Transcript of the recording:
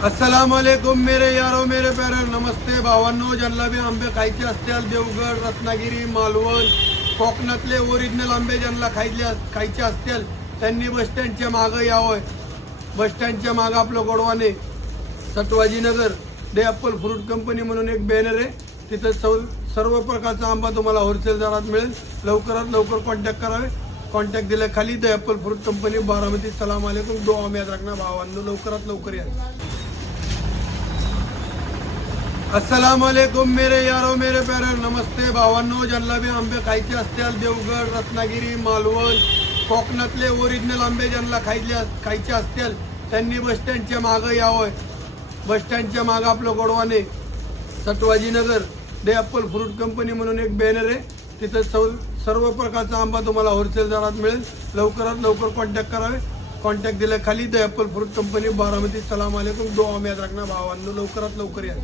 अस्सलाम वालेकुम मेरे यारो मेरे प्यारे नमस्ते भावांनो. ज्यांना बी आंबे खायचे असतील देवगड रत्नागिरी मालवण कोकणातले ओरिजिनल आंबे ज्यांना खायचे असतील त्यांनी बस स्टँडच्या मागं यावं. बस स्टँडच्या मागं आपलं गोडवाने सटवाजीनगर दे ॲपल फ्रूट कंपनी म्हणून एक बॅनर आहे. तिथं सर्व प्रकारचा आंबा तुम्हाला होलसेल दरात मिळेल. लवकरात लवकर कॉन्टॅक्ट करावे. कॉन्टॅक्ट दिल्या खाली the Apple fruit company Baramati. सलाम अलैकुम. दुआ में याद रखना भावांनो. लवकरात लवकर या. अस्सलाम वालेकुम मेरे यारो मेरे प्यारे नमस्ते भावांनो. ज्यांना बी आंबे खायचे असतील देवगड रत्नागिरी मालवण कोकणातले ओरिजिनल आंबे ज्यांना खायचे असतील त्यांनी बस स्टँडच्या मागं यावं. बस स्टँडच्या मागं आपलं गोडवाने सटवाजीनगर दे ॲपल फ्रूट कंपनी म्हणून एक बॅनर आहे. तिथं सर्व प्रकारचा आंबा तुम्हाला होलसेल दरात मिळेल. लवकरात लवकर कॉन्टॅक्ट करावे. कॉन्टॅक्ट दिल्या खाली the Apple fruit company Baramati. सलाम अलैकुम. दुआ में याद रखना भावांनो. लवकरात लवकर या.